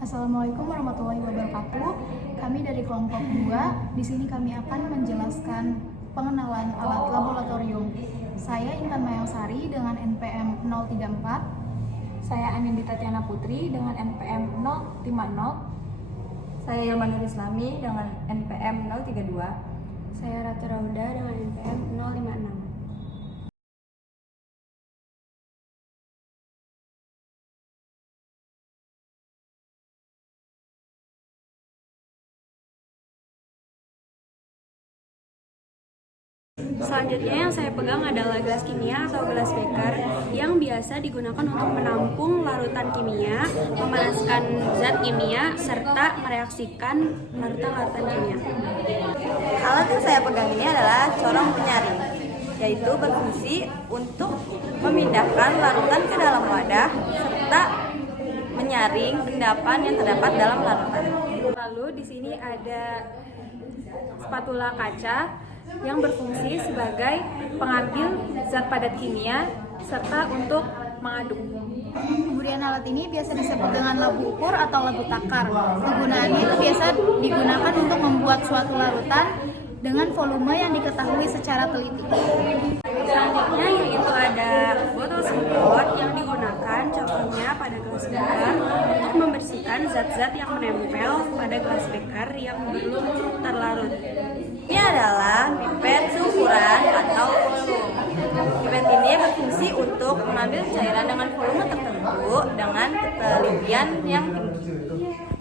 Assalamualaikum warahmatullahi wabarakatuh. Kami dari kelompok 2. Di sini kami akan menjelaskan pengenalan alat laboratorium. Saya Intan Mayangsari dengan NPM 034. Saya Anindi Tatiana Putri dengan NPM 050. Saya Ilman Nur Islami dengan NPM 032. Saya Ratu Rauda dengan NPM 056. Selanjutnya yang saya pegang adalah gelas kimia atau gelas beker yang biasa digunakan untuk menampung larutan kimia, memanaskan zat kimia, serta mereaksikan larutan-larutan kimia. Alat yang saya pegang ini adalah corong penyaring, yaitu berfungsi untuk memindahkan larutan ke dalam wadah serta menyaring endapan yang terdapat dalam larutan. Lalu di sini ada spatula kaca yang berfungsi sebagai pengambil zat padat kimia serta untuk mengaduk. Kemudian alat ini biasa disebut dengan labu ukur atau labu takar. Kegunaannya itu biasa digunakan untuk membuat suatu larutan dengan volume yang diketahui secara teliti. Selanjutnya yaitu ada botol semprot yang digunakan contohnya pada gelas beker untuk membersihkan zat-zat yang menempel pada gelas beker yang belum terlarut. Ini adalah pipet seukuran atau volume. Pipet ini berfungsi untuk mengambil cairan dengan volume tertentu dengan ketelitian yang tinggi.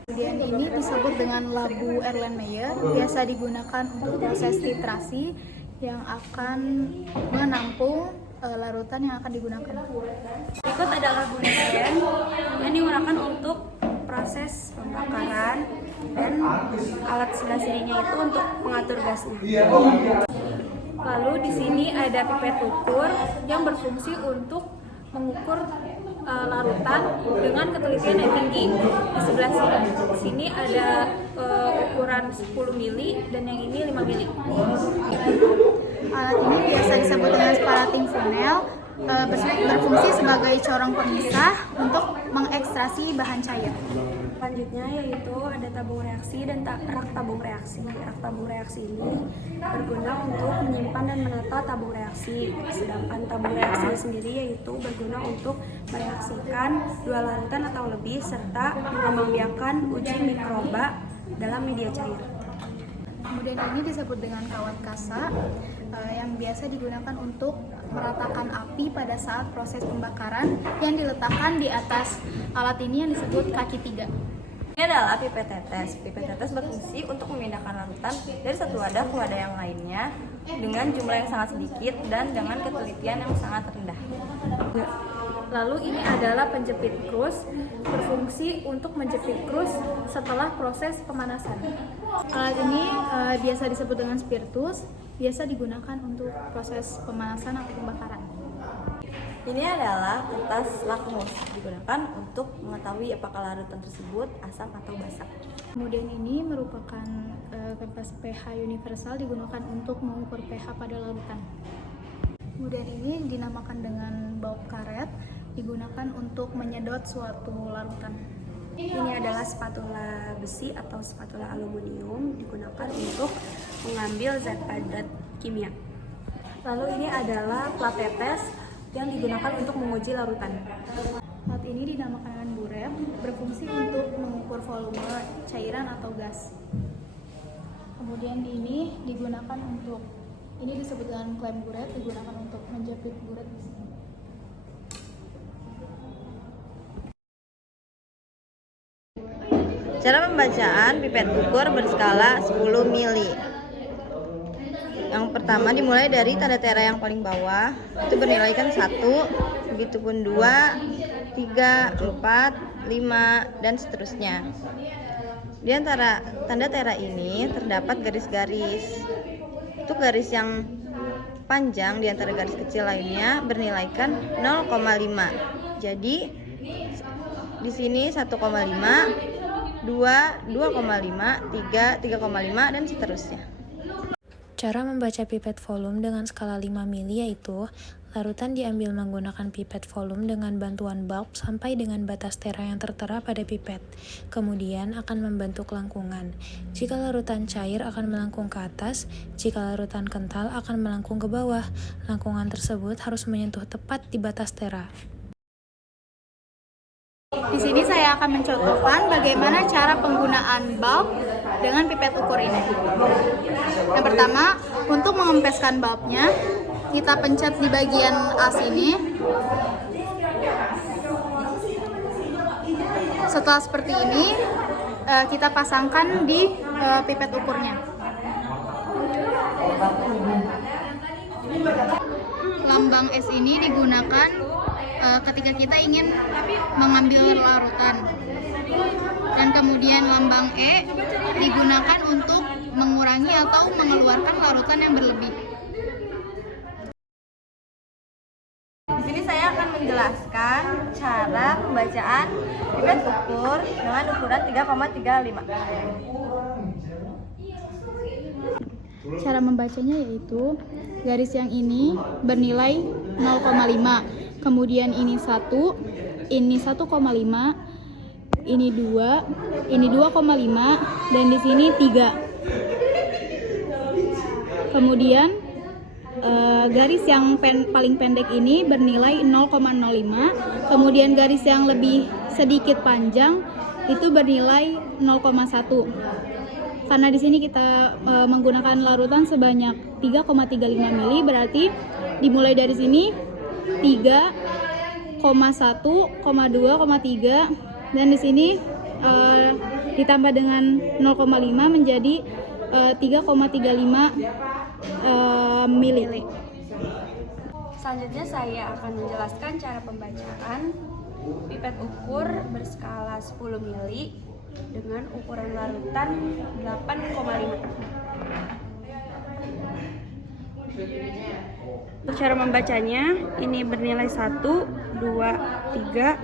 Kemudian ini disebut dengan labu Erlenmeyer, biasa digunakan untuk proses titrasi yang akan menampung larutan yang akan digunakan. Berikut adalah bunsen yang digunakan untuk proses pembakaran dan alat sebelah sininya itu untuk mengatur gasnya. Lalu di sini ada pipet ukur yang berfungsi untuk mengukur larutan dengan ketelitian yang tinggi. Di sebelah sini ada ukuran 10 mili dan yang ini 5 mili. Alat ini biasa disebut dengan spalating funnel, berfungsi sebagai corong pemisah untuk mengekstraksi bahan cair. Selanjutnya yaitu ada tabung reaksi dan rak tabung reaksi. Rak tabung reaksi ini berguna untuk menyimpan dan menata tabung reaksi. Sedangkan tabung reaksi sendiri yaitu berguna untuk mereaksikan dua larutan atau lebih serta mengembangbiakan uji mikroba dalam media cair. Kemudian ini disebut dengan kawat kasa yang biasa digunakan untuk meratakan api pada saat proses pembakaran yang diletakkan di atas alat ini yang disebut kaki 3. Ini adalah pipet tetes. Pipet tetes berfungsi untuk memindahkan larutan dari satu wadah ke wadah yang lainnya dengan jumlah yang sangat sedikit dan dengan ketelitian yang sangat rendah. Lalu ini adalah penjepit krus, berfungsi untuk menjepit krus setelah proses pemanasan. Alat ini biasa disebut dengan spiritus, biasa digunakan untuk proses pemanasan atau pembakaran. Ini adalah kertas lakmus, digunakan untuk mengetahui apakah larutan tersebut asam atau basa. Kemudian ini merupakan kertas pH universal, digunakan untuk mengukur pH pada larutan. Kemudian ini dinamakan dengan baut karet, digunakan untuk menyedot suatu larutan. Ini adalah spatula besi atau spatula aluminium, digunakan untuk mengambil zat padat kimia. Lalu ini adalah plat tetes yang digunakan untuk menguji larutan. Alat ini dinamakan dengan burep, berfungsi untuk mengukur volume cairan atau gas. Kemudian ini digunakan untuk, ini disebut dengan klem buret, digunakan untuk menjepit buret di sini. Cara pembacaan pipet ukur berskala 10 mili. Yang pertama dimulai dari tanda tera yang paling bawah, itu bernilaikan 1, begitupun 2, 3, 4, 5, dan seterusnya. Di antara tanda tera ini terdapat garis-garis. Itu garis yang panjang di antara garis kecil lainnya bernilaikan 0,5. Jadi di sini 1,5, 2, 2,5, 3, 3,5, dan seterusnya. Cara membaca pipet volume dengan skala 5 mili yaitu larutan diambil menggunakan pipet volume dengan bantuan bulb sampai dengan batas tera yang tertera pada pipet. Kemudian akan membentuk lengkungan. Jika larutan cair akan melengkung ke atas, jika larutan kental akan melengkung ke bawah. Lengkungan tersebut harus menyentuh tepat di batas tera. Di sini saya akan mencontohkan bagaimana cara penggunaan bulb dengan pipet ukur ini. Yang pertama, untuk mengempeskan bulbnya, kita pencet di bagian as ini. Setelah seperti ini, kita pasangkan di pipet ukurnya. Lambang S ini digunakan ketika kita ingin mengambil larutan, dan kemudian lambang E digunakan untuk mengurangi atau mengeluarkan larutan yang berlebih. Di sini saya akan menjelaskan cara pembacaan pipet ukur dengan ukuran 3,35. Cara membacanya yaitu garis yang ini bernilai 0,5, kemudian ini 1, ini 1,5, ini 2, ini 2,5, dan di sini 3. Kemudian garis yang paling pendek ini bernilai 0,05, kemudian garis yang lebih sedikit panjang itu bernilai 0,1. Karena di sini kita menggunakan larutan sebanyak 3,35 mili, berarti dimulai dari sini 3,1, 2,3, dan di sini ditambah dengan 0,5 menjadi 3,35 mili. Selanjutnya saya akan menjelaskan cara pembacaan pipet ukur berskala 10 mili dengan ukuran larutan 8,5. Cara membacanya ini bernilai 1, 2, 3,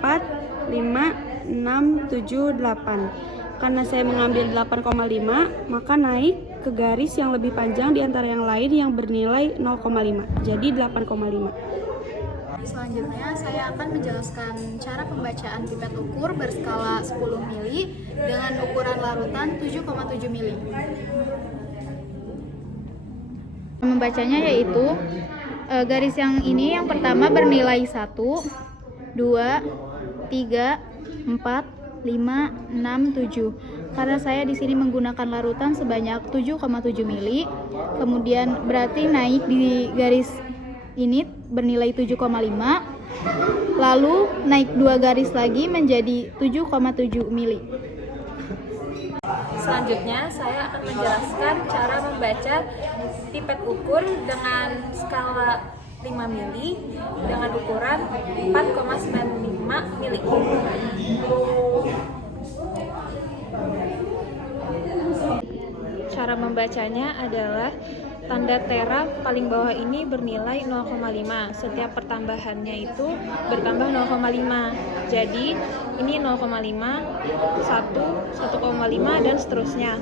4, 5, 6, 7, 8. Karena saya mengambil 8,5, maka naik ke garis yang lebih panjang di antara yang lain yang bernilai 0,5. Jadi 8,5. Selanjutnya saya akan menjelaskan cara pembacaan pipet ukur berskala 10 mili dengan ukuran larutan 7,7 mili. Membacanya yaitu garis yang ini yang pertama bernilai 1, 2, 3, 4, 5, 6, 7. Karena saya di sini menggunakan larutan sebanyak 7,7 mili, kemudian berarti naik di garis ini bernilai 7,5, lalu naik 2 garis lagi menjadi 7,7 mili. Selanjutnya saya akan menjelaskan cara membaca pipet ukur dengan skala 5 mili dengan ukuran 4,95 mili. Cara membacanya adalah tanda tera paling bawah ini bernilai 0,5. Setiap pertambahannya itu bertambah 0,5. Jadi ini 0,5, 1, 1,5 dan seterusnya.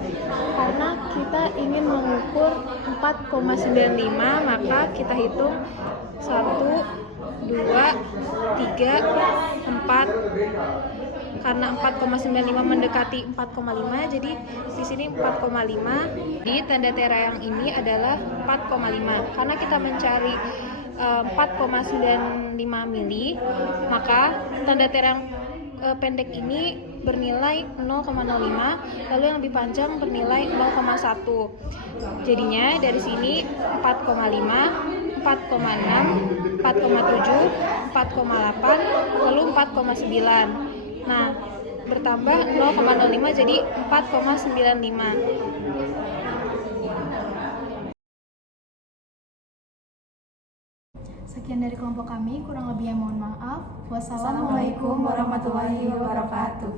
Karena kita ingin mengukur 4,95, maka kita hitung 1, 2, 3, 4. Karena 4,95 mendekati 4,5, jadi di sini 4,5. Di tanda tera yang ini adalah 4,5. Karena kita mencari 4,95 mili, maka tanda tera yang pendek ini bernilai 0,05, lalu yang lebih panjang bernilai 0,1. Jadinya dari sini 4,5, 4,6, 4,7, 4,8, lalu 4,9. Nah, bertambah 0,05 jadi 4,95. Sekian dari kelompok kami, kurang lebihnya mohon maaf. Wassalamualaikum warahmatullahi wabarakatuh.